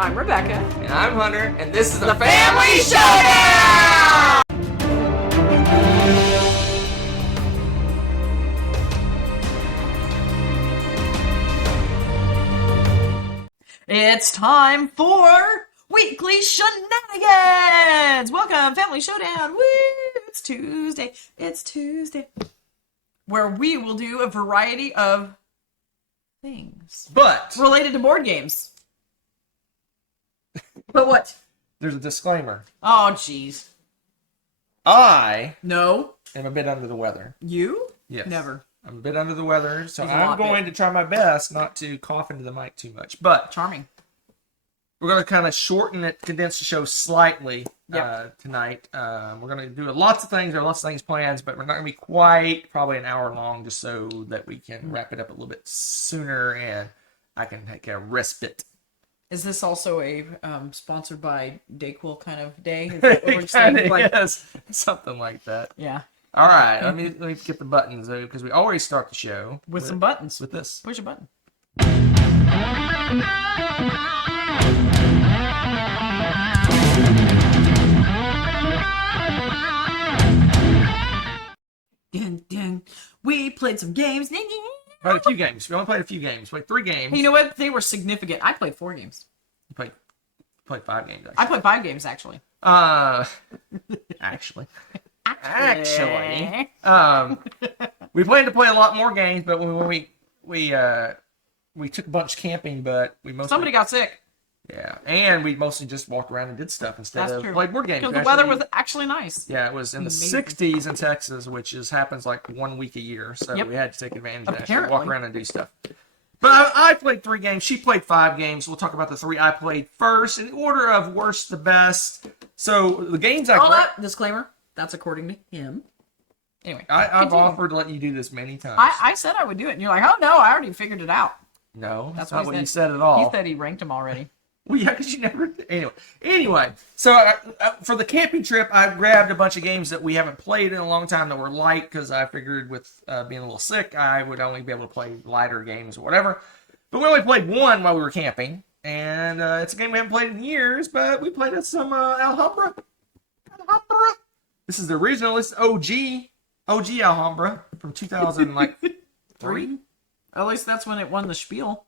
I'm Rebecca. And I'm Hunter, and this is the Family Showdown! It's time for Weekly Shenanigans! Welcome, Family Showdown! Woo! It's Tuesday. It's Tuesday. Where we will do a variety of things. But related to board games. But what? there's a disclaimer. Oh, jeez. I No. am a bit under the weather. You? Yes. Never. I'm a bit under the weather, so He's a I'm lot going to try my best not to cough into the mic too much. But Charming. we're going to kind of shorten it, condense the show slightly tonight. We're going to do lots of things. There are lots of things planned, but we're not going to be quite probably an hour long just so that we can wrap it up a little bit sooner and I can take a respite. Is this also a sponsored by Dayquil kind of day? Is that what we're saying? Yes, something like that. Yeah. All right, let me get the buttons though, because we always start the show with some buttons. With this. Push a button. Dun, dun. We played some games. Played a few games. We only played a few games. Played 3 games. Hey, you know what? They were significant. I played 4 games. You played 5 games. Actually. I played 5 games actually. Actually. We planned to play a lot more games, but when we took a bunch camping, but we mostly somebody got sick. Yeah, and we mostly just walked around and did stuff instead of played board games. Because the weather was actually nice. Yeah, it was in the 60s in Texas, which happens like 1 week a year, so we had to take advantage of that. Actually walk around and do stuff. But I played 3 games. She played 5 games. We'll talk about the 3 I played first in order of worst to best. So the games I played. Disclaimer. That's according to him. Anyway, I've offered to let you do this many times. I said I would do it, and you're like, oh no, I already figured it out. No, that's not what you said at all. He said he ranked them already. Well, yeah, because you never. Anyway, so for the camping trip, I grabbed a bunch of games that we haven't played in a long time that were light because I figured with being a little sick, I would only be able to play lighter games or whatever. But we only played 1 while we were camping, and it's a game we haven't played in years. But we played some Alhambra. This is the original. It's OG Alhambra from 2003. At least that's when it won the Spiel.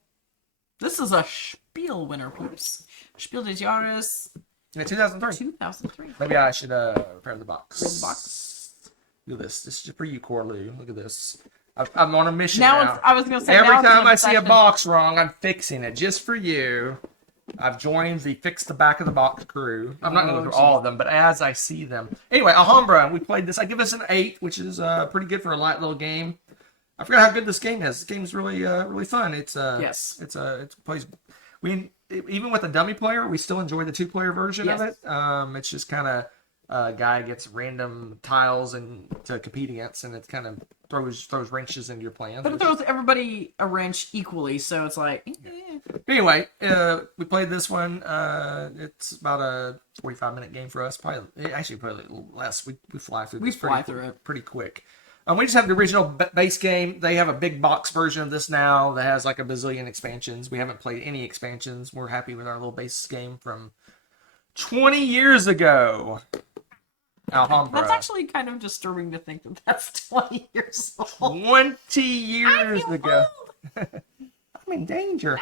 This is a Spiel winner, peeps. Spiel des Jahres. Yeah, 2003. 2003. Maybe I should prepare the box. Bring the box. Look at this. This is for you, Corlew. Look at this. I'm on a mission now. I was going to say, every time I see a box wrong, I'm fixing it just for you. I've joined the Fix the Back of the Box crew. I'm not going to go through all of them, but as I see them. Anyway, Alhambra, we played this. I give this an 8, which is pretty good for a light little game. I forgot how good this game is. This game's really really fun. It plays. Even with a dummy player, we still enjoy the 2-player version of it. It's just kind of a guy gets random tiles and to compete against, and it kind of throws wrenches into your plans. But it throws everybody a wrench equally, so it's like. Anyway, we played this one. It's about a 45-minute game for us. Probably a little less. We fly through. It pretty quick. We just have the original base game. They have a big box version of this now that has like a bazillion expansions. We haven't played any expansions. We're happy with our little base game from 20 years ago. Alhambra. That's actually kind of disturbing to think that that's 20 years old. 20 years ago. I'm in danger.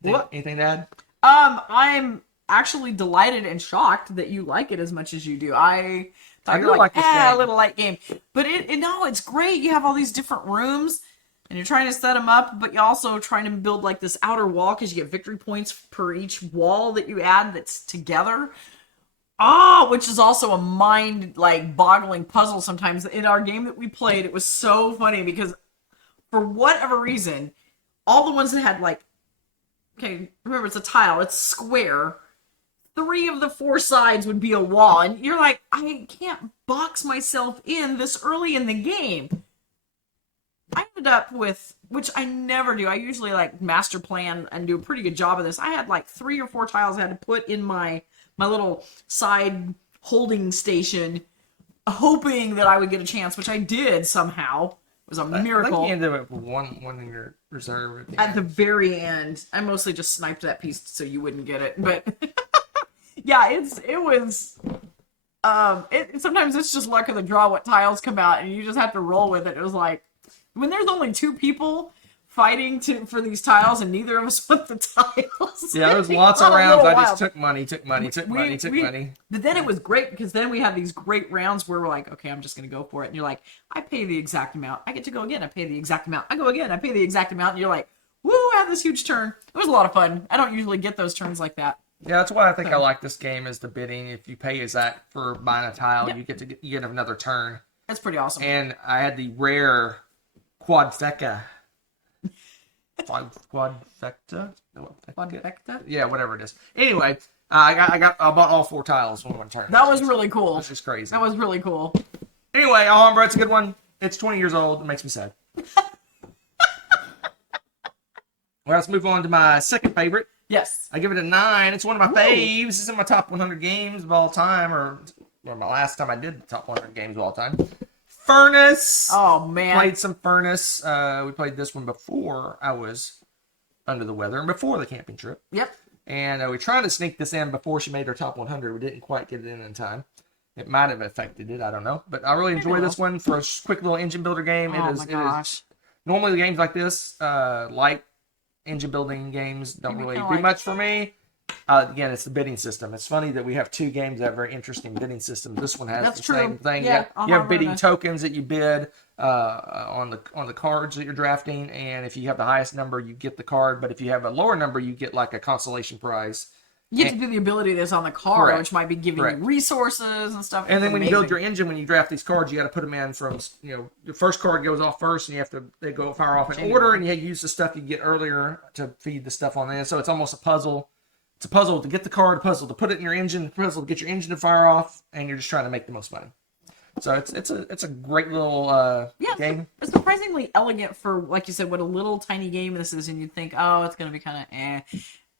What? Anything to add? I'm actually delighted and shocked that you like it as much as you do. I thought you were like, a little light game. But it's great. You have all these different rooms, and you're trying to set them up, but you're also trying to build like this outer wall because you get victory points per each wall that you add that's together. Which is also a mind-boggling puzzle sometimes. In our game that we played, it was so funny because for whatever reason, all the ones that had remember it's a tile, it's square. 3 of the 4 sides would be a wall, and you're like, I can't box myself in this early in the game. I ended up with, which I never do, I usually master plan and do a pretty good job of this. I had 3 or 4 tiles I had to put in my little side holding station, hoping that I would get a chance, which I did somehow. was a I think miracle. you ended up with one in your reserve. At the very end, I mostly just sniped that piece so you wouldn't get it. But yeah, it was. Sometimes it's just luck of the draw what tiles come out, and you just have to roll with it. It was like when there's only 2 people fighting for these tiles, and neither of us want the tiles. Yeah, there was lots of rounds. I just took money. But then it was great because then we had these great rounds where we're like, okay, I'm just gonna go for it, and you're like, I pay the exact amount. I get to go again. I pay the exact amount. I go again. I pay the exact amount, and you're like, woo! I had this huge turn. It was a lot of fun. I don't usually get those turns like that. Yeah, that's why I think I like this game is the bidding. If you pay exact for buying a tile, you get another turn. That's pretty awesome. And I had the rare quadfecta. Quadfecta? Quadfecta? Yeah, whatever it is. Anyway, I bought all 4 tiles in one turn. That was really cool. That's just crazy. That was really cool. Anyway, Alhambra, it's a good one. It's 20 years old. It makes me sad. Well, let's move on to my second favorite. Yes. I give it a 9. It's one of my faves. It's in my top 100 games of all time, or my last time I did the top 100 games of all time. Furnace. Oh, man. Played some Furnace. We played this one before I was under the weather and before the camping trip. Yep. And we tried to sneak this in before she made her top 100. We didn't quite get it in time. It might have affected it. I don't know. But I really enjoy this one for a quick little engine builder game. Oh, my gosh. Normally the games like this, light engine building games don't really do much for me. Again, it's the bidding system. It's funny that we have 2 games that have very interesting bidding systems. This one has same thing. Yeah, you have bidding tokens that you bid on the cards that you're drafting, and if you have the highest number, you get the card. But if you have a lower number, you get like a consolation prize. You get to do the ability that's on the card, which might be giving you resources and stuff. And then when you build your engine, when you draft these cards, you got to put them in from, your first card goes off first, and they go fire off in order, and you use the stuff you get earlier to feed the stuff on there. So it's almost a puzzle. It's a puzzle to get the card, a puzzle to put it in your engine, a puzzle to get your engine to fire off, and you're just trying to make the most money. So it's a great little game. It's surprisingly elegant for, like you said, what a little tiny game this is, and you'd think, oh, it's going to be kind of eh.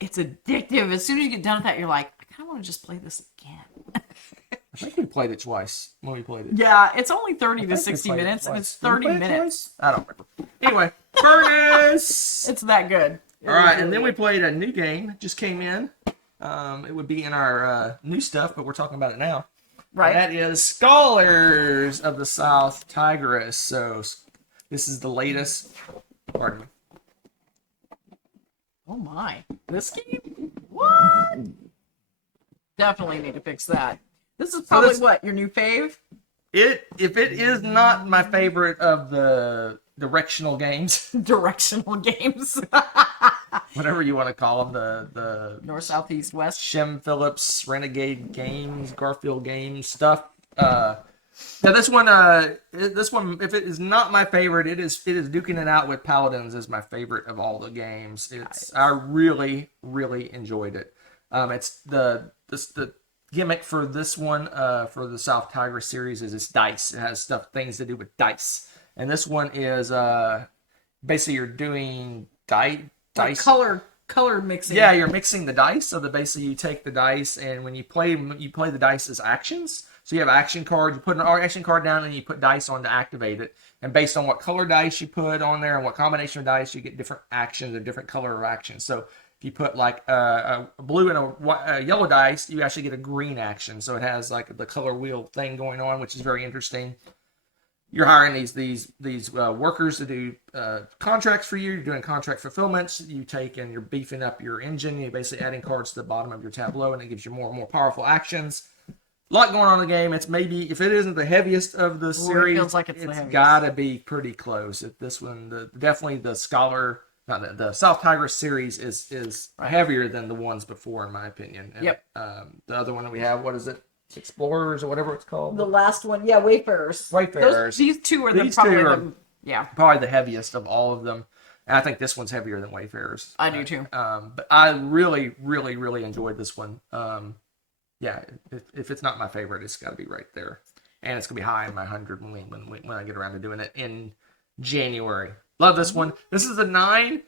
It's addictive. As soon as you get done with that, you're like, I kind of want to just play this again. I think we played it twice when we played it. Yeah, it's only 30 to 60 minutes, and it's 30 minutes. I don't remember. Anyway, Furnace! It's that good. All right, and then we played a new game that just came in. It would be in our new stuff, but we're talking about it now. Right. And that is Scholars of the South Tigris. So this is the latest. Pardon me. Oh my. This game? What? Definitely need to fix that. This is probably your new fave? If it is not my favorite of the directional games. Directional games. Whatever you want to call them. The North, South, East, West. Shem Phillips, Renegade Games, Garfield Games stuff. Yeah, this one, if it is not my favorite, it is duking it out with Paladins as my favorite of all the games. I really, really enjoyed it. It's the gimmick for this one, for the South Tigris series, is it's dice. It has things to do with dice, and this one is basically you're doing dice color mixing. Yeah, you're mixing the dice. So basically you take the dice, and when you play the dice as actions. So you have action cards, you put an action card down, and you put dice on to activate it. And based on what color dice you put on there and what combination of dice, you get different actions or different color of actions. So if you put like a blue and a yellow dice, you actually get a green action. So it has like the color wheel thing going on, which is very interesting. You're hiring these workers to do contracts for you. You're doing contract fulfillments. You take and you're beefing up your engine. You're basically adding cards to the bottom of your tableau, and it gives you more and more powerful actions. A lot going on in the game. It's maybe, if it isn't the heaviest of the series, it feels like it's gotta be pretty close. If this one, definitely the the South Tigris series is heavier than the ones before, in my opinion. And, yep. The other one that we have, what is it? Explorers or whatever it's called. The last one, yeah, Wayfarers. These two are probably the heaviest of all of them. And I think this one's heavier than Wayfarers. I do too. But I really, really, really enjoyed this one. Yeah, if it's not my favorite, it's got to be right there, and it's gonna be high in my 100 when I get around to doing it in January. Love this one. This is a 9.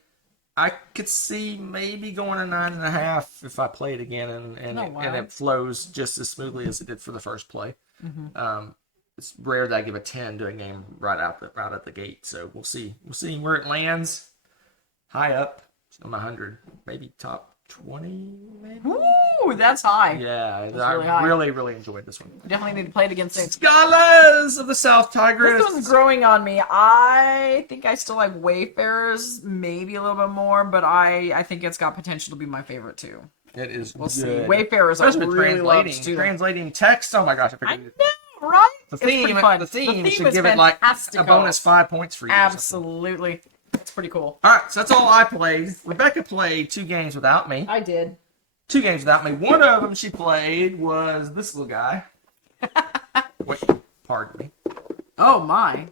I could see maybe going a 9.5 if I play it again, and it flows just as smoothly as it did for the first play. Mm-hmm. it's rare that I give a 10 to a game right at the gate. So we'll see where it lands. High up on my 100, maybe top 20, maybe. Ooh, that's high. Yeah, That's really high. really enjoyed this one. Definitely need to play it against it. Scholars of the South Tigris. This one's growing on me. I think I still like Wayfarers maybe a little bit more, but I think it's got potential to be my favorite too. It is. We'll good. see. Wayfarers I really love too. Translating text. Oh my gosh, I I forget. know, right? The theme should give it like a bonus 5 points for you. Absolutely. It's pretty cool. All right, so that's all I played. Rebecca played 2 games without me. I did. 2 games without me. One of them she played was this little guy. Wait, pardon me. Oh my.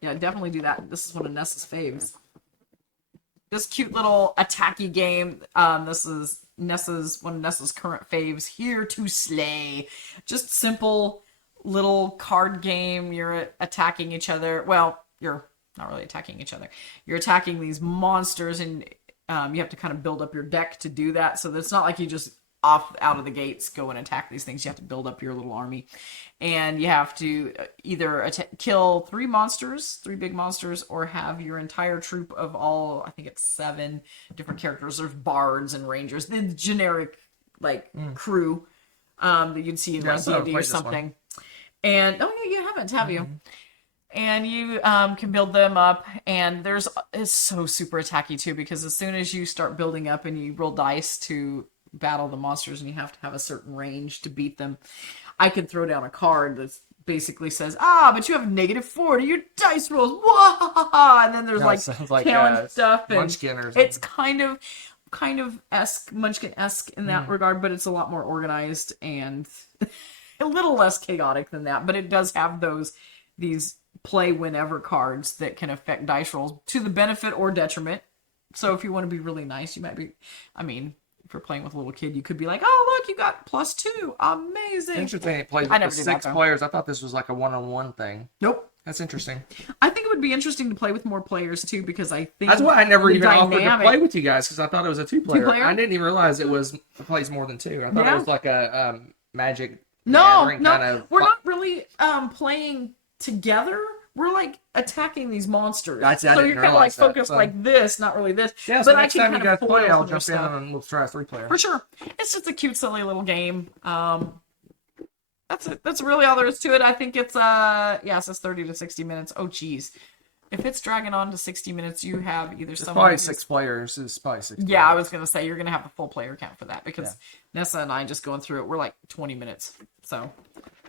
Yeah, definitely do that. This is one of Nessa's faves. This cute little attacky game. This is one of Nessa's current faves. Here to slay. Just simple little card game. You're attacking each other. Well, you're not really attacking each other. You're attacking these monsters, and you have to kind of build up your deck to do that. So it's not like you just out of the gates go and attack these things. You have to build up your little army, and you have to either kill 3 big monsters, or have your entire troop of all, I think it's 7 different characters. There's bards and rangers, the generic crew that you'd see in like D&D or something. And oh yeah, you haven't, have you? And you can build them up, and it's so super attacky too, because as soon as you start building up and you roll dice to battle the monsters, and you have to have a certain range to beat them, I can throw down a card that basically says, but you have -4 to your dice rolls. Wah! And then there's talent stuff, and Munchkin or it's kind of Munchkin-esque in that regard, but it's a lot more organized and a little less chaotic than that. But it does have these play whenever cards that can affect dice rolls to the benefit or detriment. So if you want to be really nice, you might be, if you're playing with a little kid, you could be like, oh look, you got +2, amazing. Interesting. It plays with 6 players. I thought this was like a one-on-one thing. Nope. That's interesting. I think it would be interesting to play with more players too, because I think that's why I never even offered to play with you guys, because I thought it was a 2-player. I didn't even realize it plays more than 2. I thought it was like a Magic Gathering kind of. We're not really playing together. We're like attacking these monsters. So you're kind of like focused like this, not really this. Yeah, so next time you guys play, I'll jump in and we'll try a 3-player. For sure. It's just a cute, silly little game. That's it. That's really all there is to it. I think it's it says 30 to 60 minutes. Oh geez. If it's dragging on to 60 minutes, you have either someone. Probably 6 players. It's probably 6 players. Yeah, I was gonna say you're gonna have a full player count for that, because Nessa and I just going through it. We're like 20 minutes. So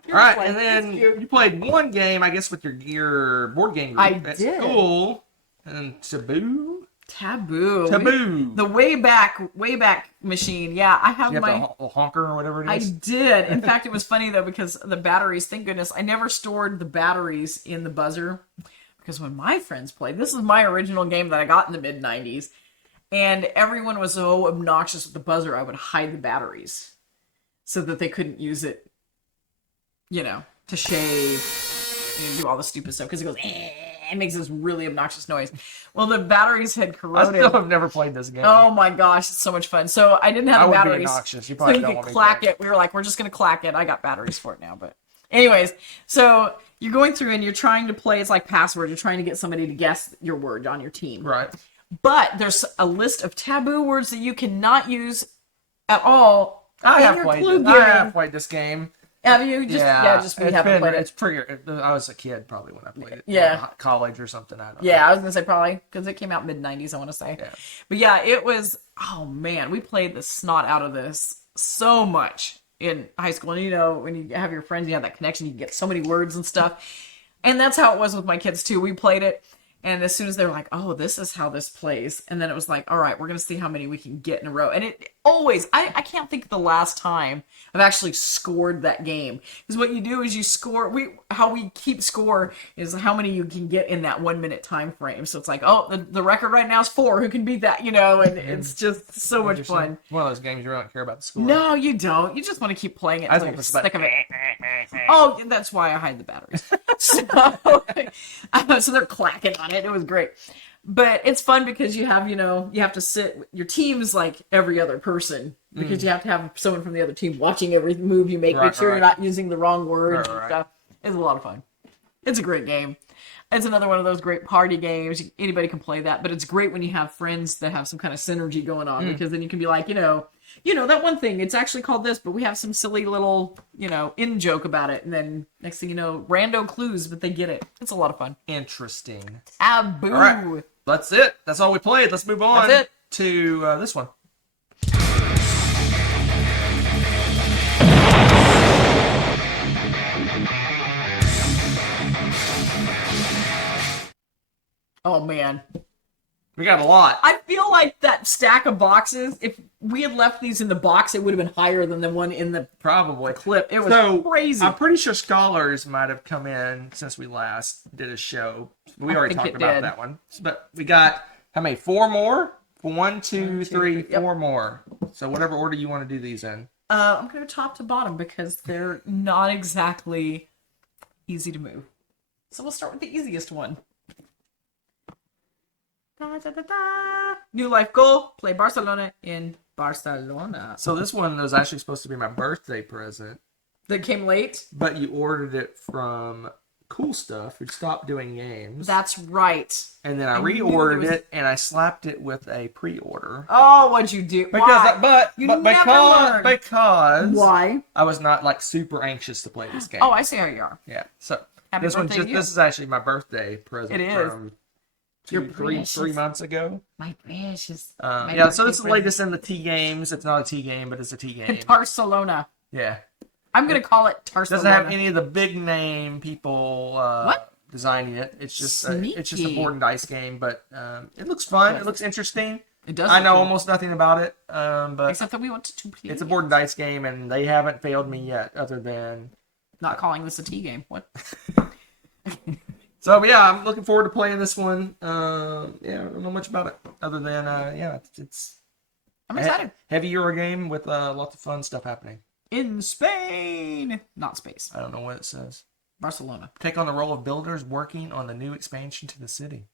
all right, and then you played one game, I guess, with your board game group at school, and Taboo. The Wayback Machine. Yeah, I have my the honker or whatever it is. I did. In fact, it was funny though, because the batteries. Thank goodness, I never stored the batteries in the buzzer, because when my friends played, this is my original game that I got in the mid-90s, and everyone was so obnoxious with the buzzer, I would hide the batteries so that they couldn't use it. To shave and do all the stupid stuff, because it goes, it makes this really obnoxious noise. Well, the batteries had corroded. I still have never played this game. Oh my gosh, it's so much fun. So I didn't have the batteries. Be obnoxious. You probably so you could clack it. We were like, we're just going to clack it. I got batteries for it now. But anyways, so you're going through and you're trying to play. It's like password. You're trying to get somebody to guess your word on your team. Right. But there's a list of taboo words that you cannot use at all. I have played this game. Have you? We haven't played it. It's pretty. I was a kid probably when I played it. Yeah. College or something. I don't know. I was going to say probably, because it came out mid-90s, I want to say. Yeah. But yeah, it was, oh man, we played the snot out of this so much in high school. And when you have your friends, you have that connection, you can get so many words and stuff. And that's how it was with my kids too. We played it. And as soon as they were like, oh, this is how this plays. And then it was like, all right, we're going to see how many we can get in a row. And it always, I can't think of the last time I've actually scored that game. Because what you do is you score, how we keep score is how many you can get in that 1 minute time frame. So it's like, oh, the record right now is 4. Who can beat that? And it's just so much fun. One of those games you really don't care about the score. No, you don't. You just want to keep playing it until you're sick of it. Oh, that's why I hide the batteries. So they're clacking on it. It was great. But it's fun because you have, you have to sit, your team's like every other person, because you have to have someone from the other team watching every move you make, make sure you're not using the wrong words and stuff. It's a lot of fun. It's a great game. It's another one of those great party games. Anybody can play that, but it's great when you have friends that have some kind of synergy going on, because then you can be like, that one thing, it's actually called this, but we have some silly little, in joke about it. And then next thing you know, rando clues, but they get it. It's a lot of fun. Interesting. Taboo. All right. That's it. That's all we played. Let's move on to this one. Oh, man. We got a lot. I feel like that stack of boxes, if we had left these in the box, it would have been higher than the one in the clip. It was crazy. I'm pretty sure Scholars might have come in since we last did a show. We already talked about that one. But we got, how many? 4 more? 1, 2, 3, 4 more. So whatever order you want to do these in. I'm going to go top to bottom because they're not exactly easy to move. So we'll start with the easiest one. Da, da, da, da. New life goal, play Barcelona in Barcelona. So this one was actually supposed to be my birthday present. That came late? But you ordered it from Cool Stuff, who stopped doing games. That's right. And then I reordered it, and I slapped it with a pre-order. Oh, what'd you do? Because why? I was not super anxious to play this game. Oh, I see how you are. Yeah. So Happy this is actually my birthday present. It is. From 3 months ago. My precious. So it's the latest in the T games. It's not a T game, but it's a T game. Barcelona. Yeah. I'm gonna call it Barcelona. Doesn't have any of the big name people designing it. It's just a board and dice game, but it looks fun. It looks interesting. It does. I know almost nothing about it, but except that we want to play. It's a board and dice game, and they haven't failed me yet, other than not calling this a T game. What? So yeah, I'm looking forward to playing this one. I don't know much about it other than it's. I'm excited. Heavy Euro game with lots of fun stuff happening in Spain, not space. I don't know what it says. Barcelona. Take on the role of builders working on the new expansion to the city.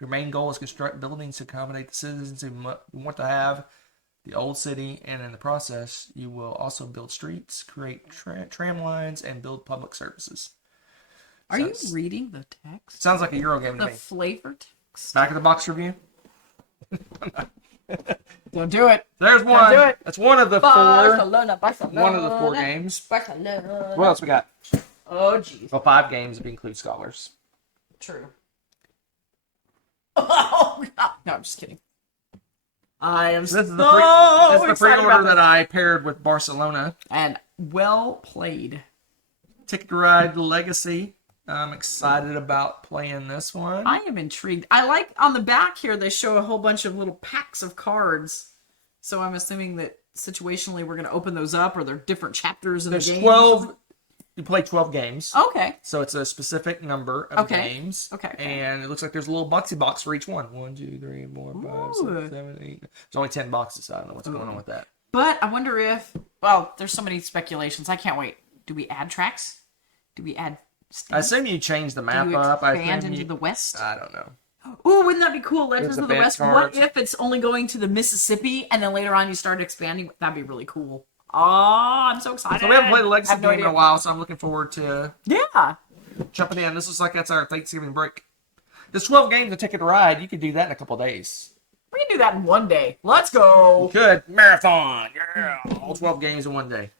Your main goal is to construct buildings to accommodate the citizens who want to have the old city, and in the process, you will also build streets, create tram lines, and build public services. Are you reading the text? Sounds like a Euro game to me. The flavor text? Back of the box review? Don't do it. There's one. Don't do it. That's one of the Barcelona. One of the 4 games. Barcelona. What else we got? Oh, geez. Well, 5 games if we include Scholars. True. Oh, no, I'm just kidding. I am This is the pre-order that I paired with Barcelona. And well played. Ticket to Ride Legacy. I'm excited about playing this one. I am intrigued. I like on the back here they show a whole bunch of little packs of cards. So I'm assuming that situationally we're going to open those up, or they're different chapters in the game. 12. You play 12 games. Okay. So it's a specific number of games. Okay. And it looks like there's a little boxy box for each one. 1, 2, 3, 4, 5, 6, 7, 8. There's only 10 boxes, so I don't know what's going on with that. But I wonder if, well, there's so many speculations. I can't wait. Do we add tracks? Do we add states? I assume you change the map up. Expand into the west? I don't know. Oh, wouldn't that be cool? Legends of the West. Cards. What if it's only going to the Mississippi and then later on you start expanding? That'd be really cool. Oh, I'm so excited. So we haven't played the Legacy game in a while, so I'm looking forward to jumping in. This looks like that's our Thanksgiving break. There's 12 games to Ticket to Ride. You could do that in a couple days. We can do that in one day. Let's go. Good. Marathon. Yeah. All 12 games in one day.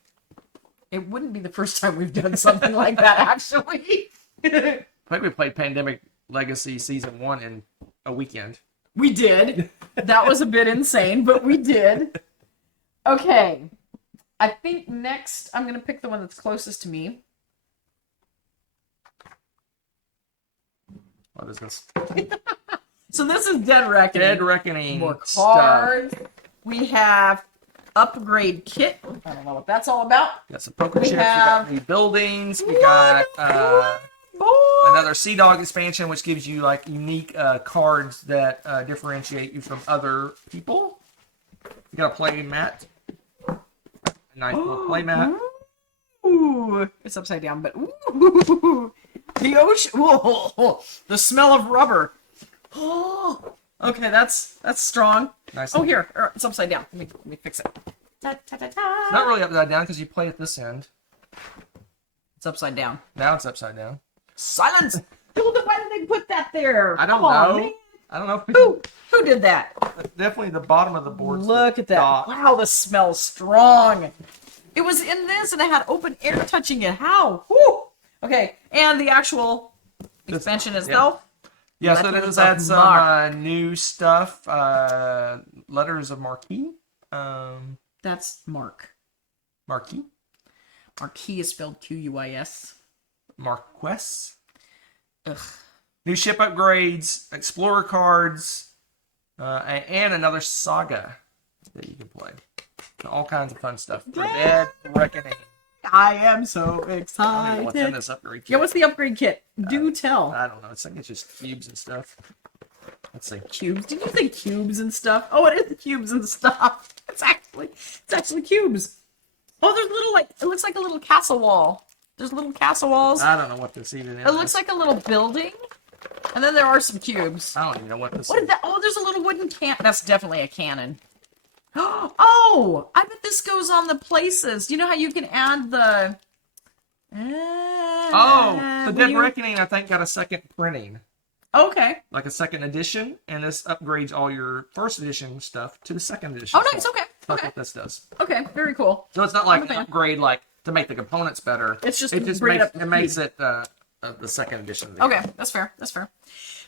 It wouldn't be the first time we've done something like that, actually. I think we played Pandemic Legacy Season 1 in a weekend. We did. That was a bit insane, but we did. Okay. I think next I'm going to pick the one that's closest to me. What is this? So this is Dead Reckoning. Dead Reckoning. More cards. We have Upgrade Kit. I don't know what that's all about. Got some poker chips. We got new buildings. We got another Sea Dog expansion, which gives you like unique cards that differentiate you from other people. You got a play mat. A nice little play mat. Ooh, it's upside down, but ooh, the ocean. Whoa, the smell of rubber. Oh, okay, that's strong. Nice. Oh, here, it's upside down. Let me fix it. It's not really upside down because you play at this end. It's upside down. Now it's upside down. Silence! Why did they put that there? I don't Come on, know. man. I don't know. Who did that? Definitely the bottom of the board. Look at that. Wow, the smell's strong. It was in this and it had open air touching it. How? Whew. Okay, and the actual expansion itself. Yeah, so it had some new stuff. Letters of Marquis. That's Mark. Marquis. Marquis is spelled Q-U-I-S. Marquess. Ugh. New ship upgrades, explorer cards, and another saga that you can play. All kinds of fun stuff. For Dead Reckoning. I am so I don't excited. know what's in this upgrade kit. Yeah, what's the upgrade kit? Do tell. I don't know. It's like it's just cubes and stuff. Let's see. Cubes? Did you say cubes and stuff? Oh, it is the cubes and stuff. It's actually cubes. Oh, there's little it looks like a little castle wall. There's little castle walls. I don't know what this even is. It looks like a little building. And then there are some cubes. I don't even know what this is. What is that? Oh, there's a little wooden can. That's definitely a cannon. Oh, I bet this goes on the places. You know how you can add the... the Dead Reckoning, I think, got a second printing. Okay. Like a second edition, and this upgrades all your first edition stuff to the second edition. Oh, nice. stuff. Okay. That's Okay. what this does. Okay. Very cool. So it's not like an upgrade like to make the components better. It's just it makes it the second edition. Of the Okay, that's fair. That's fair.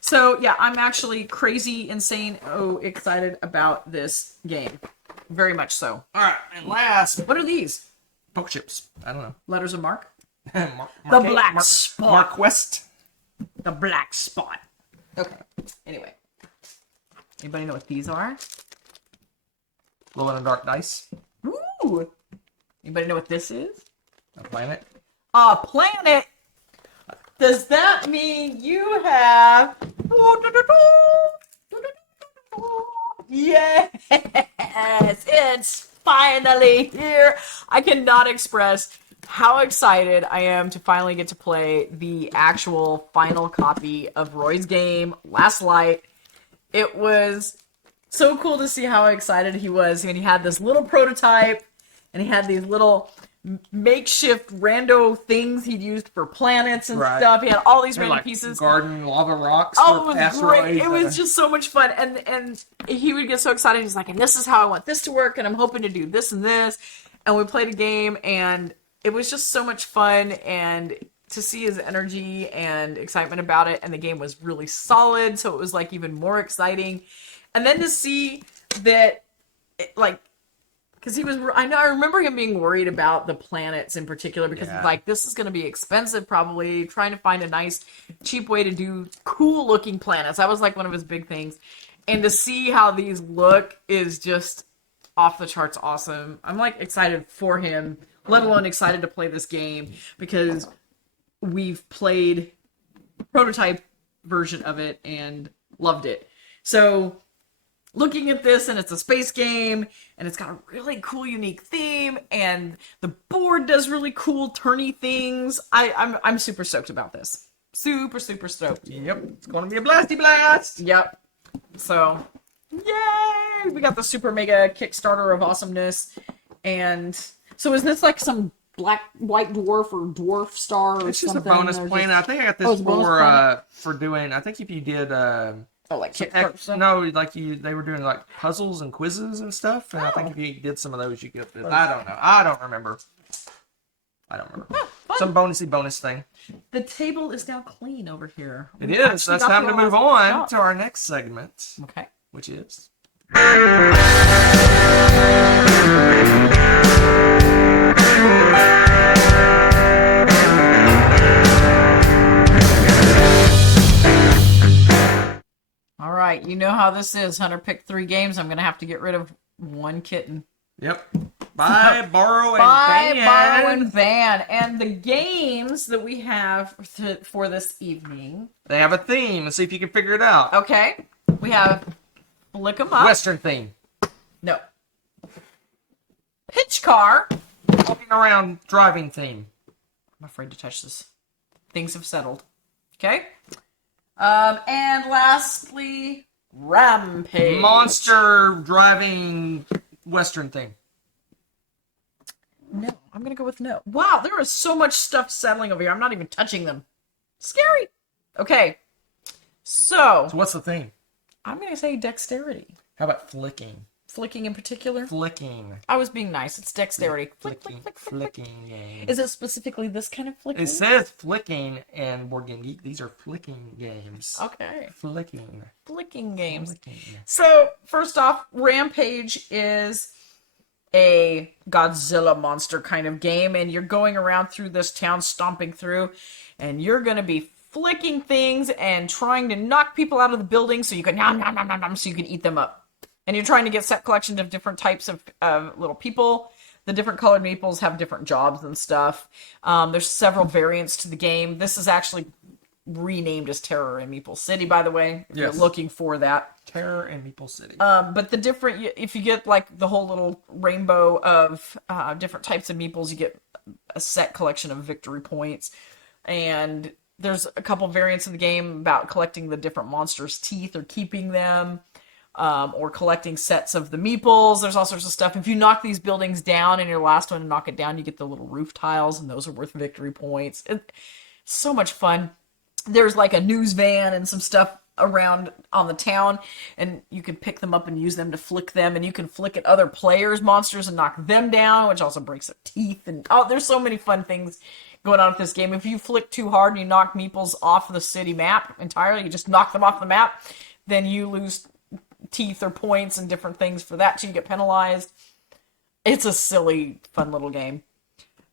So yeah, I'm actually crazy, insane, excited about this game. Very much so. All right, and last, What are these? poke chips. I don't know. Letters of Mark? The black spot. Marquest. The black spot. Okay. Anyway. Anybody know what these are? Glow in the dark dice. Ooh. Anybody know what this is? A planet. A planet. Does that mean you have... Yes! It's finally here! I cannot express how excited I am to finally get to play the actual final copy of Roy's game, Last Light. It was so cool to see how excited he was when he had this little prototype and he had these little makeshift rando things he'd used for planets and stuff. He had all these random pieces. Garden lava rocks. Oh, it was great. It was just so much fun. And he would get so excited. He's like, and this is how I want this to work. And I'm hoping to do this and this. And we played a game and it was just so much fun. And to see his energy and excitement about it. And the game was really solid. So it was like even more exciting. And then to see that, because I remember him being worried about the planets in particular because he's like, this is going to be expensive probably, trying to find a nice, cheap way to do cool looking planets. That was like one of his big things. And to see how these look is just off the charts awesome. I'm like excited for him, let alone excited to play this game because we've played prototype version of it and loved it. So... looking at this, and it's a space game, and it's got a really cool, unique theme, and the board does really cool, turny things. I'm super stoked about this. Super, super stoked. Yep, it's going to be a blasty blast. Yep. So, yay! We got the super mega Kickstarter of awesomeness, and so is this like some white dwarf or dwarf star or it's something? It's just a bonus planet. I think I got this for doing. I think if you did. They were doing like puzzles and quizzes and stuff, and I think if you did some of those, you get this. I don't know. I don't remember. Some bonus thing. The table is now clean over here. It is. That's time to move on to our next segment. Okay. Which is. All right, you know how this is. Hunter picked 3 games. I'm going to have to get rid of 1 kitten. Yep. Buy, borrow, and ban. And the games that we have for this evening. They have a theme. Let's see if you can figure it out. Okay. We have Lick 'em Up. Western theme. No. Pitch Car. Walking around driving theme. I'm afraid to touch this. Things have settled. Okay. And lastly, Rampage. Monster driving Western thing. No, I'm going to go with no. Wow, there is so much stuff settling over here. I'm not even touching them. Scary. Okay. So what's the theme? I'm going to say dexterity. How about flicking? Flicking in particular? Flicking. I was being nice. It's dexterity. Flicking games. Is it specifically this kind of flicking? It says flicking and Board Game Geek. These are flicking games. Okay. Flicking games. Flicking. So, first off, Rampage is a Godzilla monster kind of game, and you're going around through this town, stomping through, and you're going to be flicking things and trying to knock people out of the building so you can so you can eat them up. And you're trying to get set collections of different types of little people. The different colored meeples have different jobs and stuff. There's several variants to the game. This is actually renamed as Terror in Meeple City, by the way, if you're looking for that. Terror in Meeple City. But the different, if you get like the whole little rainbow of different types of meeples, you get a set collection of victory points. And there's a couple variants of the game about collecting the different monsters' teeth or keeping them. Or collecting sets of the meeples. There's all sorts of stuff. If you knock these buildings down and your last one to knock it down, you get the little roof tiles, and those are worth victory points. It's so much fun. There's like a news van and some stuff around on the town, and you can pick them up and use them to flick them, and you can flick at other players' monsters and knock them down, which also breaks their teeth. And there's so many fun things going on with this game. If you flick too hard and you knock meeples off the city map entirely, you just knock them off the map, then you lose teeth or points and different things for that, so you get penalized. It's a silly, fun little game.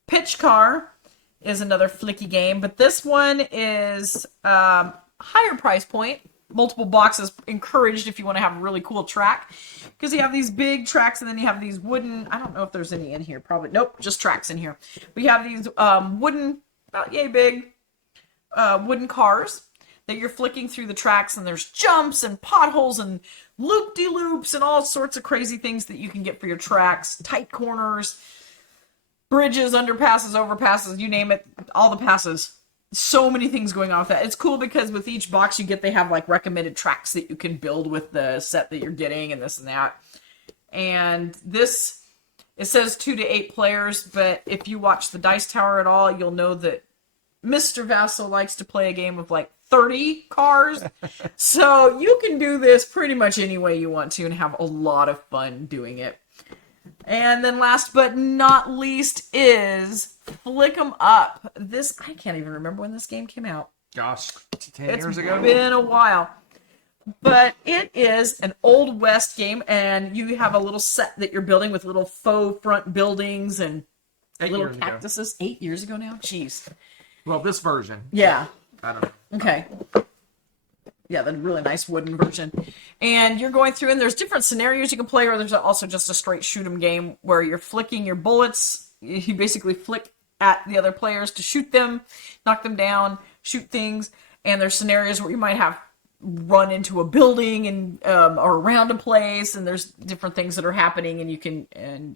Pitch Car is another flicky game, but this one is higher price point. Multiple boxes encouraged if you want to have a really cool track, because you have these big tracks and then you have these wooden, I don't know if there's any in here, probably, nope, just tracks in here. We have these wooden, about yay big, wooden cars that you're flicking through the tracks, and there's jumps and potholes and loop-de-loops and all sorts of crazy things that you can get for your tracks. Tight corners, bridges, underpasses, overpasses, you name it, all the passes. So many things going on with that. It's cool because with each box you get, they have like recommended tracks that you can build with the set that you're getting and this and that. And this, it says 2 to 8 players, but if you watch the Dice Tower at all, you'll know that Mr. Vassal likes to play a game of like 30 cars. So you can do this pretty much any way you want to and have a lot of fun doing it. And then last but not least is Flick 'em Up. This, I can't even remember when this game came out. Gosh, 10 years ago? It's been a while. But it is an Old West game, and you have a little set that you're building with little faux front buildings and little cactuses. 8 years ago now? Jeez. Well, this version. Yeah. I don't know. Okay. Yeah, the really nice wooden version. And you're going through, and there's different scenarios you can play, or there's also just a straight shoot 'em game where you're flicking your bullets. You basically flick at the other players to shoot them, knock them down, shoot things. And there's scenarios where you might have run into a building and or around a place, and there's different things that are happening, and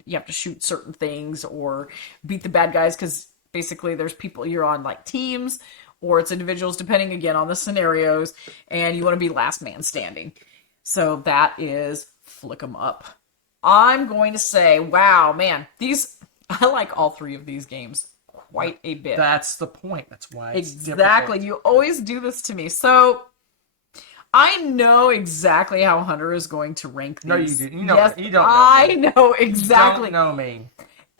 you have to shoot certain things or beat the bad guys, because basically there's people, you're on like teams or it's individuals, depending again on the scenarios, and you want to be last man standing. So that is Flick 'em Up. I'm going to say, wow, man, I like all 3 of these games quite a bit. That's the point. That's why it's exactly. difficult. You always do this to me. So I know exactly how Hunter is going to rank these. No, you do. You know, yes, you don't know. I know exactly. You don't know me.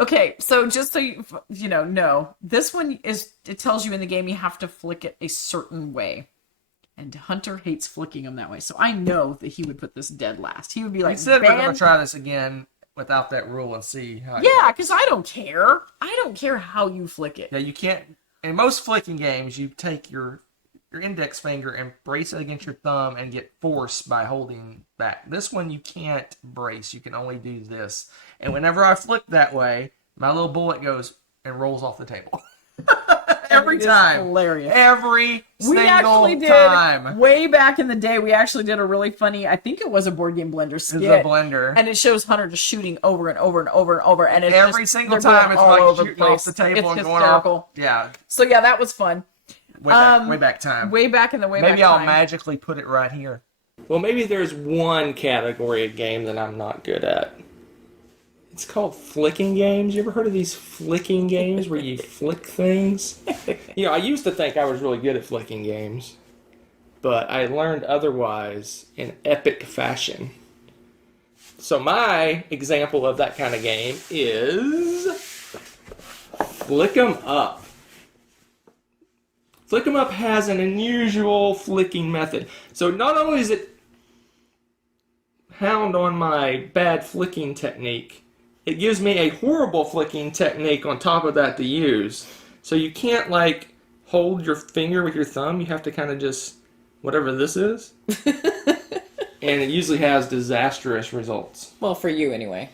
Okay, so just so you know, this one it tells you in the game you have to flick it a certain way. And Hunter hates flicking them that way. So I know that he would put this dead last. He would be like, he said we're going to try this again without that rule and see how because I don't care. I don't care how you flick it. Yeah, you can't. In most flicking games, you take your index finger and brace it against your thumb and get force by holding back. This one you can't brace. You can only do this. And whenever I flick that way, my little bullet goes and rolls off the table. Every time. Hilarious. Every single time. Way back in the day, we actually did a really funny, I think it was a Board Game Blender skit. It was a blender. And it shows Hunter just shooting over and over and over and over. And it's every single time it's like shooting off the table and going off. Yeah. So yeah, that was fun. Way back time. Way back in the way back time. Maybe I'll magically put it right here. Well, maybe there's one category of game that I'm not good at. It's called flicking games. You ever heard of these flicking games where you flick things? I used to think I was really good at flicking games, but I learned otherwise in epic fashion. So my example of that kind of game is Flick 'em Up. Flick 'em Up has an unusual flicking method. So not only is it hound on my bad flicking technique, it gives me a horrible flicking technique on top of that to use. So you can't like hold your finger with your thumb. You have to kind of just whatever this is. And it usually has disastrous results. Well, for you anyway.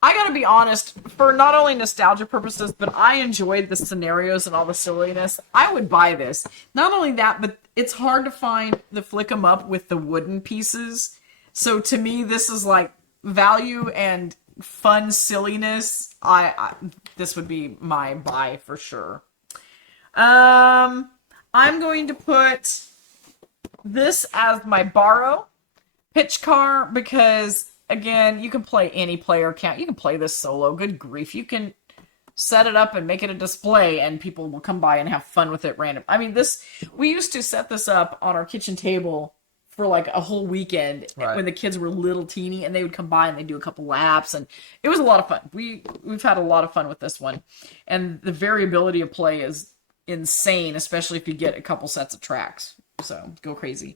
I gotta be honest, for not only nostalgia purposes, but I enjoyed the scenarios and all the silliness. I would buy this. Not only that, but it's hard to find the flick 'em up with the wooden pieces. So to me, this is like value and fun silliness. This would be my buy for sure. I'm going to put this as my borrow pitch car because, again, you can play any player count. You can play this solo. Good grief. You can set it up and make it a display and people will come by and have fun with it random. I mean, we used to set this up on our kitchen table for like a whole weekend when the kids were little teeny and they would come by and they'd do a couple laps and it was a lot of fun. We've had a lot of fun with this one. And the variability of play is insane, especially if you get a couple sets of tracks. So go crazy.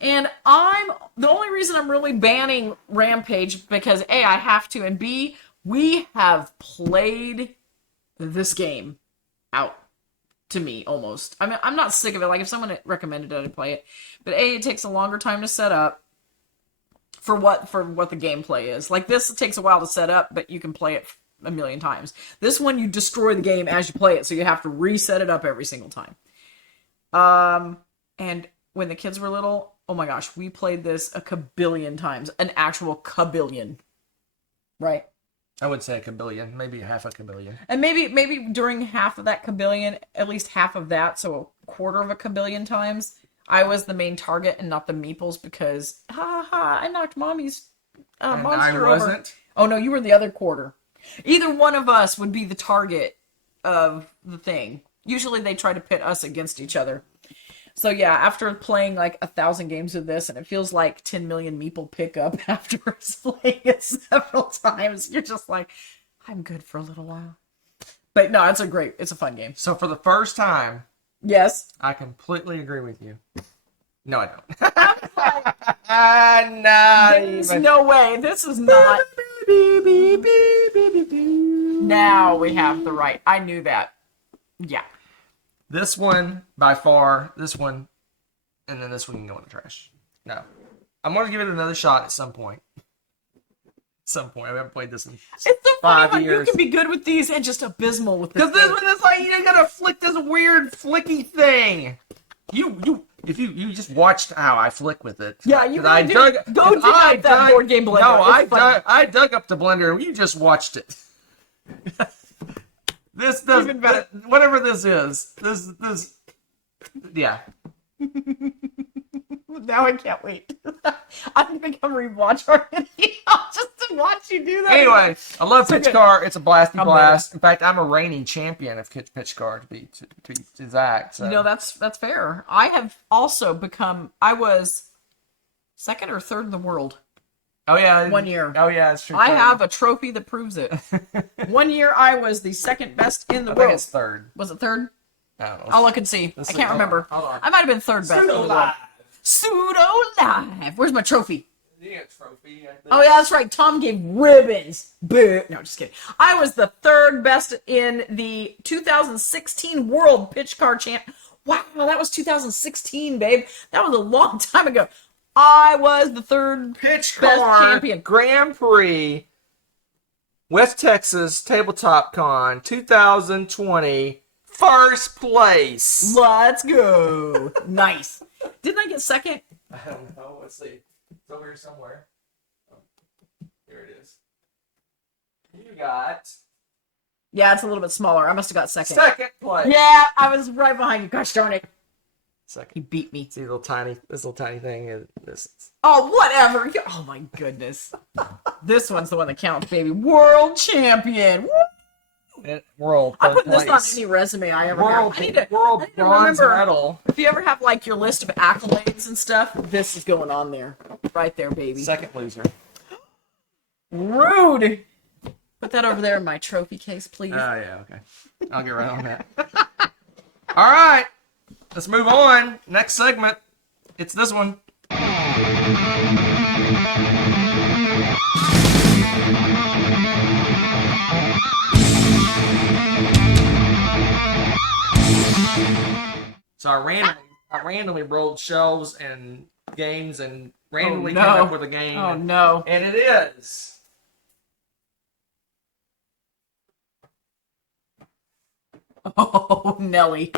And the only reason I'm really banning Rampage because A, I have to, and B, we have played this game out to me almost. I mean, I'm not sick of it. Like if someone recommended it, I'd play it. But A, it takes a longer time to set up for what the gameplay is. Like this, it takes a while to set up, but you can play it a million times. This one, you destroy the game as you play it, so you have to reset it up every single time. And when the kids were little, oh my gosh, we played this a kabillion times. An actual kabillion. Right? I would say a kabillion, maybe half a kabillion. And maybe during half of that kabillion, at least half of that, so a quarter of a kabillion times, I was the main target and not the meeples because, I knocked mommy's monster I wasn't. over. Oh no, you were the other quarter. Either one of us would be the target of the thing. Usually they try to pit us against each other. So yeah, after playing like 1,000 games of this, and it feels like 10 million meeple pick up after playing it several times, you're just like, I'm good for a little while. But no, it's a fun game. So for the first time, yes, I completely agree with you. No, I don't. There's no way. This is not. Now we have the right. I knew that. Yeah. This one, by far, this one, and then this one can go in the trash. No. I'm going to give it another shot at some point. I haven't played this in it's so 5 funny years. You can be good with these and just abysmal with this. Because this one is like, you gotta flick this weird flicky thing. If you just watched how I flick with it. Yeah, you I really dug, go dig out that board game blender. No, I dug up the blender and you just watched it. This does even better. Whatever this is. This yeah. Now I can't wait. I'm gonna come rewatch our video just to watch you do that. Anyway, I love Pitch Car. It's a blasty blast. In fact, I'm a reigning champion of Pitch Car to be exact. So. You know, that's fair. I have also become. I was second or third in the world. Oh yeah, 1 year. Oh yeah, it's true. I have a trophy that proves it. 1 year, I was the second best in the world. I think it's third. Was it third? I don't know. I'll look and see. I can't remember. Hold on. I might have been third best in the world. Pseudo live. Where's my trophy? Yeah, trophy. I think. Oh yeah, that's right. Tom gave ribbons. Boo. No, just kidding. I was the third best in the 2016 World Pitch Car Champ. Wow, that was 2016, babe. That was a long time ago. I was the third Pitch best Car champion. Grand Prix, West Texas Tabletop Con 2020 first place. Let's go. Nice. Didn't I get second? I don't know. Let's see. It's over here somewhere. Oh, here it is. You got Yeah, it's a little bit smaller. I must have got second. second place. Yeah, I was right behind you. Gosh darn it. He Second. beat me. See this little tiny thing is this. Oh, whatever. Oh, my goodness. This one's the one that counts, baby. World champion. Woo! World I third put place. this on any resume I ever World, have. I need to bronze remember. medal. If you ever have, like, your list of accolades and stuff, this is going on there. Right there, baby. Second loser. Rude. Put that over there in my trophy case, please. Oh, yeah, okay. I'll get right on that. All right. Let's move on. Next segment. It's this one. So I randomly rolled shelves and games and randomly came up with a game. Oh, no. And it is. Oh, Nelly.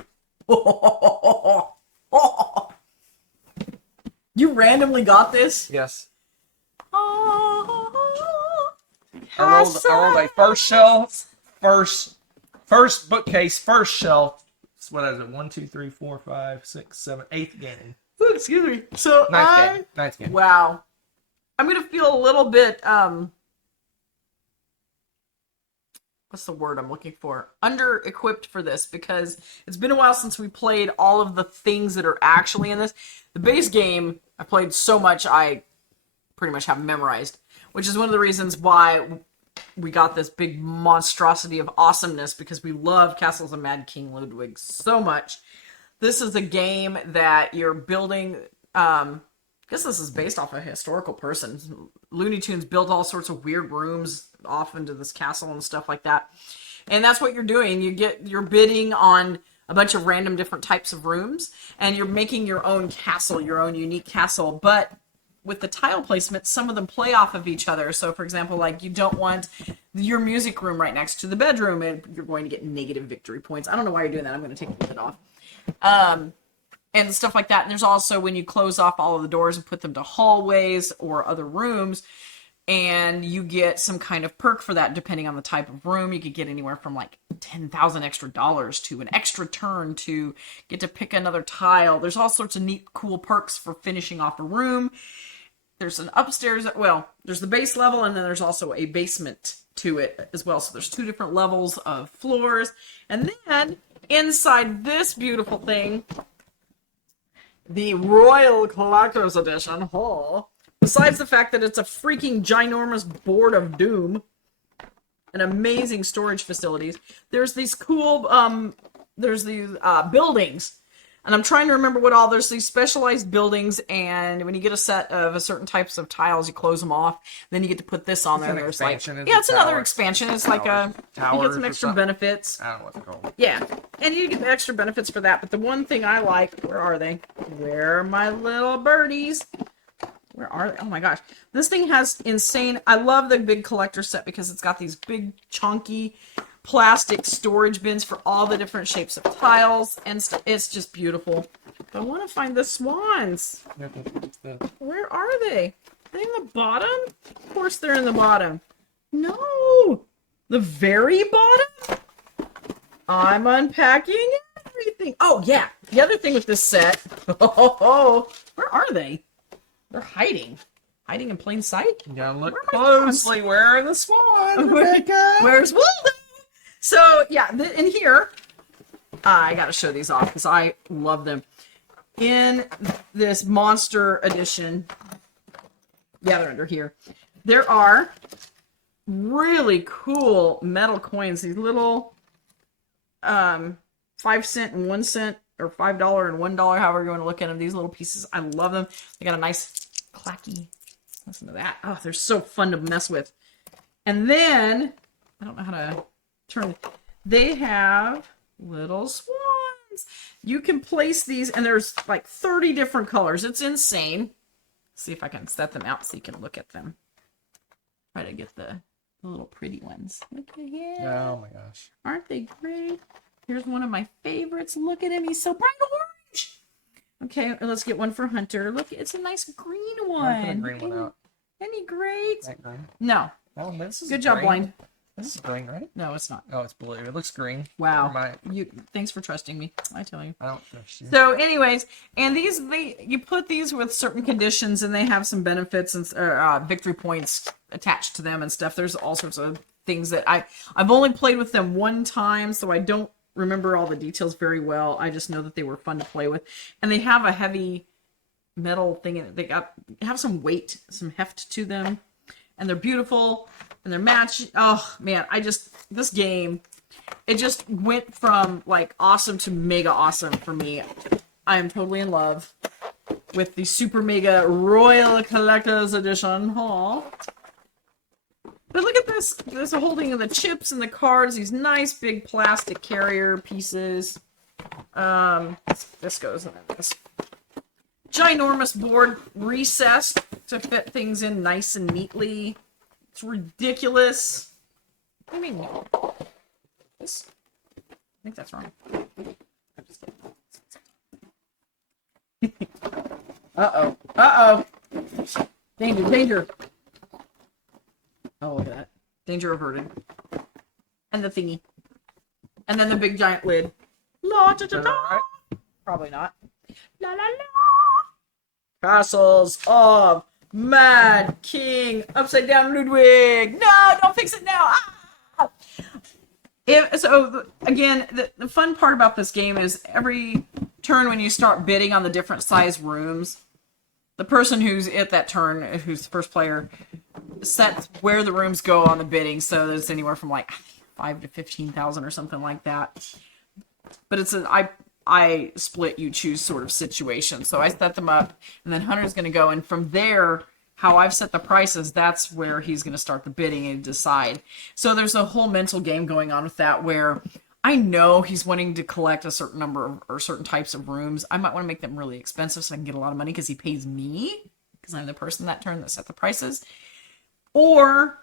You randomly got this? Yes. I I rolled a first shelf, first bookcase, first shelf. So what is it? 1, 2, 3, 4, 5, 6, 7, 8th game. Ooh, excuse me. So Ninth game. Wow. I'm gonna feel a little bit what's the word I'm looking for? Under-equipped for this, because it's been a while since we played all of the things that are actually in this. The base game, I played so much I pretty much have memorized, which is one of the reasons why we got this big monstrosity of awesomeness, because we love Castles of Mad King Ludwig so much. This is a game that you're building. I guess this is based off a historical person. Looney Tunes built all sorts of weird rooms off into this castle and stuff like that. And that's what you're doing. You're bidding on a bunch of random different types of rooms, and you're making your own castle, your own unique castle. But with the tile placement, some of them play off of each other. So, for example, like, you don't want your music room right next to the bedroom, and you're going to get negative victory points. I don't know why you're doing that. I'm going to take the lid off. And stuff like that. And there's also when you close off all of the doors and put them to hallways or other rooms, and you get some kind of perk for that depending on the type of room. You could get anywhere from like 10,000 extra dollars to an extra turn to get to pick another tile. There's all sorts of neat, cool perks for finishing off a room. There's an upstairs, well, there's the base level, and then there's also a basement to it as well. So there's 2 different levels of floors. And then inside this beautiful thing, the Royal Collector's Edition, besides the fact that it's a freaking ginormous board of doom and amazing storage facilities, there's these cool, buildings. And I'm trying to remember there's these specialized buildings, and when you get a set of a certain types of tiles, you close them off, then you get to put this on there. There's it's another expansion. It's like you get some extra benefits. I don't know what they're called. Yeah, and you get the extra benefits for that. But the one thing I like, where are they? Where are my little birdies? Where are they? Oh my gosh. This thing has insane... I love the big collector set because it's got these big, chunky plastic storage bins for all the different shapes of tiles, and it's just beautiful. But I want to find the swans. Where are they? Are they in the bottom? Of course they're in the bottom. No! The very bottom? I'm unpacking everything. Oh, yeah. The other thing with this set... where are they? They're hiding. Hiding in plain sight? You gotta look closely. Where are the swans, Rebecca? Where's Waldo? So, yeah, in here, I gotta show these off because I love them. In this Monster Edition, yeah, they're under here. There are really cool metal coins. These little 5-cent and 1-cent, or $5 and $1, however you want to look at them. These little pieces, I love them. They got a nice clacky. Listen to that. Oh, they're so fun to mess with. And then, I don't know how to turn. They have little swans. You can place these, and there's like 30 different colors. It's insane. See if I can set them out so you can look at them. Try to get the little pretty ones. Look at here. Oh my gosh. Aren't they great? Here's one of my favorites. Look at him. He's so bright orange. Okay, let's get one for Hunter. Look, it's a nice green one. I'm putting a green one out. Isn't he great? That green? No. Oh, this is Good job, green. Blind. This is green, right? No, it's not. Oh, it's blue. It looks green. Wow. Thanks for trusting me. I tell you. I don't trust you. So, anyways, and you put these with certain conditions, and they have some benefits and victory points attached to them and stuff. There's all sorts of things that I've only played with them one time, so I don't remember all the details very well. I just know that they were fun to play with, and they have a heavy metal thing in it. They have some weight, some heft to them, and they're beautiful. And their match, oh man, this game, it just went from like awesome to mega awesome for me. I am totally in love with the Super Mega Royal Collector's Edition. Aww. But look at this. There's a holding of the chips and the cards, these nice big plastic carrier pieces. This goes in this ginormous board, recessed to fit things in nice and neatly. It's ridiculous. What do you mean? This? I think that's wrong. Uh-oh. Uh-oh. Danger, danger. Oh, look at that. Danger averted. And the thingy. And then the big giant lid. La da da da. Probably not. La la la. Castles of Mad King Upside Down Ludwig. No, don't fix it now. Ah! Again, the fun part about this game is every turn when you start bidding on the different size rooms, the person who's at that turn, who's the first player, sets where the rooms go on the bidding. So there's anywhere from like 5 to 15,000 or something like that. But it's I split, you choose sort of situation. So I set them up, and then Hunter's going to go, and from there, how I've set the prices, that's where he's going to start the bidding and decide. So there's a whole mental game going on with that, where I know he's wanting to collect a certain number of, or certain types of rooms. I might want to make them really expensive so I can get a lot of money because he pays me, because I'm the person that turn that set the prices. Or,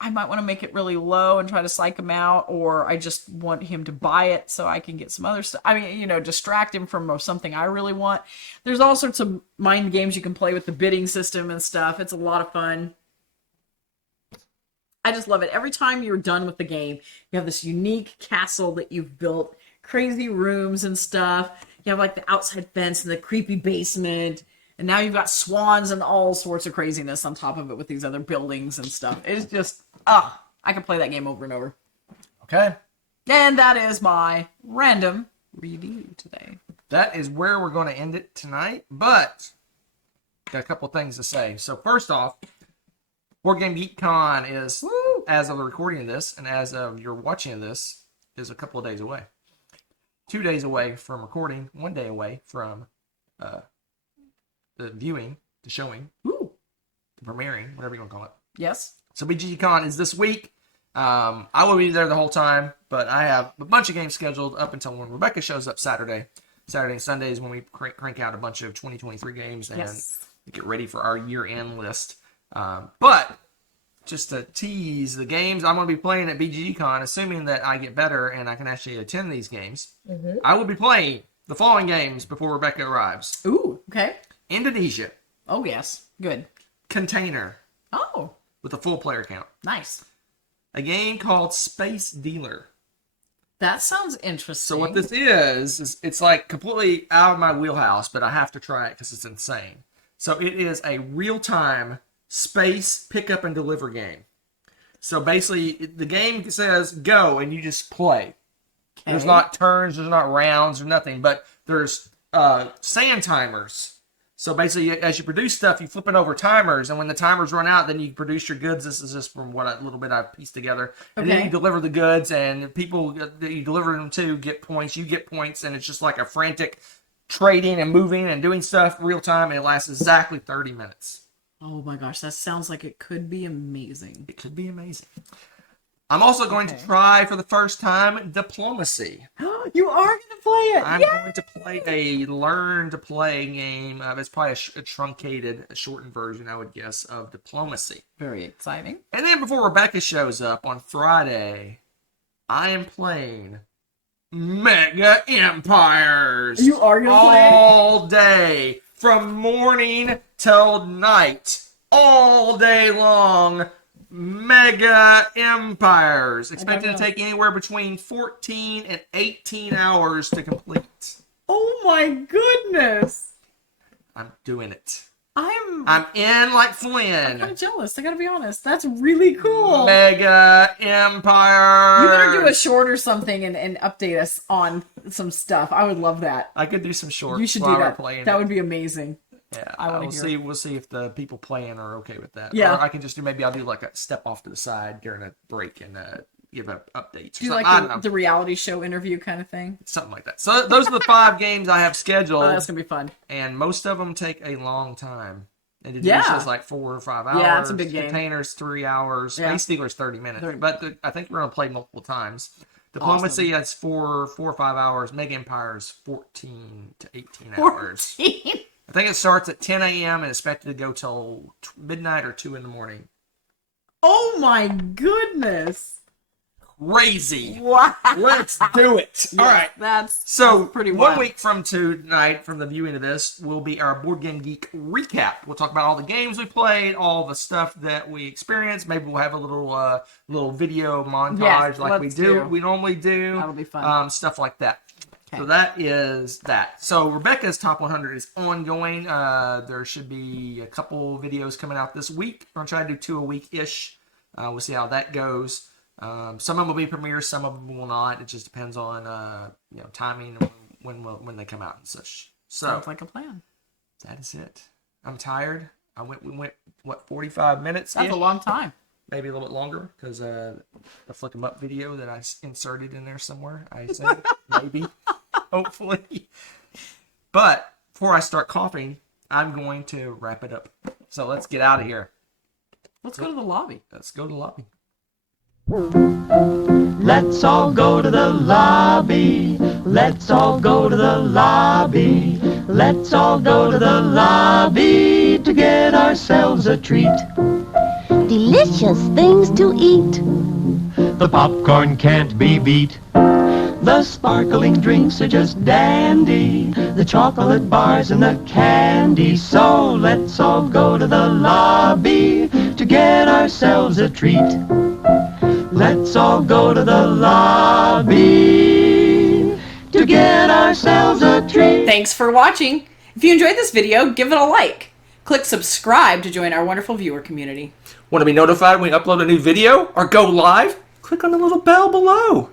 I might want to make it really low and try to psych him out, or I just want him to buy it so I can get some other stuff. I mean, distract him from something I really want. There's all sorts of mind games you can play with the bidding system and stuff. It's a lot of fun. I just love it. Every time you're done with the game, you have this unique castle that you've built, crazy rooms and stuff. You have like the outside fence and the creepy basement. And now you've got swans and all sorts of craziness on top of it with these other buildings and stuff. It's just, I could play that game over and over. Okay. And that is my random review today. That is where we're going to end it tonight, but got a couple things to say. So first off, Board Game Geek Con is, as of recording this, and as of you're watching this, is a couple of days away. 2 days away from recording, 1 day away from the viewing, the showing, the premiering, whatever you want to call it. Yes. So BGCon is this week. I will be there the whole time, but I have a bunch of games scheduled up until when Rebecca shows up Saturday. Saturday and Sunday is when we crank out a bunch of 2023 games and get ready for our year-end list. But just to tease the games I'm going to be playing at BGCon, assuming that I get better and I can actually attend these games, I will be playing the following games before Rebecca arrives. Ooh, okay. Indonesia. Oh, yes. Good. Container. Oh. With a full player count. Nice. A game called Space Dealer. That sounds interesting. So what this is it's like completely out of my wheelhouse, but I have to try it because it's insane. So it is a real-time space pick-up and deliver game. So basically, the game says go, and you just play. Okay. There's not turns, there's not rounds, or nothing, but there's sand timers. So basically, as you produce stuff, you flip it over timers, and when the timers run out, then you produce your goods. This is just from what a little bit I've pieced together. And then you deliver the goods, and people that you deliver them to get points. You get points, and it's just like a frantic trading and moving and doing stuff real time, and it lasts exactly 30 minutes. Oh my gosh, that sounds like it could be amazing. It could be amazing. I'm also going to try for the first time Diplomacy. You are going to play it! I'm going to play a learn-to-play game. It's probably a truncated, a shortened version, I would guess, of Diplomacy. Very exciting. And then before Rebecca shows up on Friday, I am playing Mega Empires. You are gonna play all day, from morning till night, all day long. Mega Empires, expected to take anywhere between 14 and 18 hours to complete. Oh my goodness! I'm doing it. I'm in like Flynn. I'm kind of jealous. I gotta be honest. That's really cool. Mega Empire. You better do a short or something and update us on some stuff. I would love that. I could do some shorts. You should do that. That would be amazing. Yeah, we'll see if the people playing are okay with that. Yeah, or I can just I'll do like a step off to the side during a break and give updates. Do like the reality show interview kind of thing, something like that. So those are the 5 games I have scheduled. Oh, that's gonna be fun. And most of them take a long time. And it's just like 4 or 5 hours. Yeah, it's a big game. Containers 3 hours. Yeah. Space Stealers 30 minutes. But I think we're gonna play multiple times. Diplomacy that's 4 or 5 hours. Mega Empires 14 to 18 hours. 14? I think it starts at 10 a.m. and is expected to go till midnight or 2 in the morning. Oh my goodness! Crazy! Wow! Let's do it! Yes, all right, that's pretty wild. 1 week from tonight, from the viewing of this, will be our Board Game Geek recap. We'll talk about all the games we played, all the stuff that we experienced. Maybe we'll have a little video montage like we normally do. That'll be fun. Stuff like that. So that is that. So Rebecca's Top 100 is ongoing. There should be a couple videos coming out this week. We're going to try to do 2 a week-ish. We'll see how that goes. Some of them will be premieres, some of them will not. It just depends on timing and when they come out and such. So, sounds like a plan. That is it. I'm tired. We went 45 minutes? That's a long time. Maybe a little bit longer because the Flick 'em Up video that I inserted in there somewhere. I say maybe. Hopefully. But before I start coughing, I'm going to wrap it up. So let's get out of here. Let's go to the lobby. Let's go to the lobby. Let's all go to the lobby. Let's all go to the lobby. Let's all go to the lobby to get ourselves a treat. Delicious things to eat. The popcorn can't be beat. The sparkling drinks are just dandy. The chocolate bars and the candy. So let's all go to the lobby to get ourselves a treat. Let's all go to the lobby to get ourselves a treat. Thanks for watching. If you enjoyed this video, give it a like. Click subscribe to join our wonderful viewer community. Want to be notified when we upload a new video or go live? Click on the little bell below.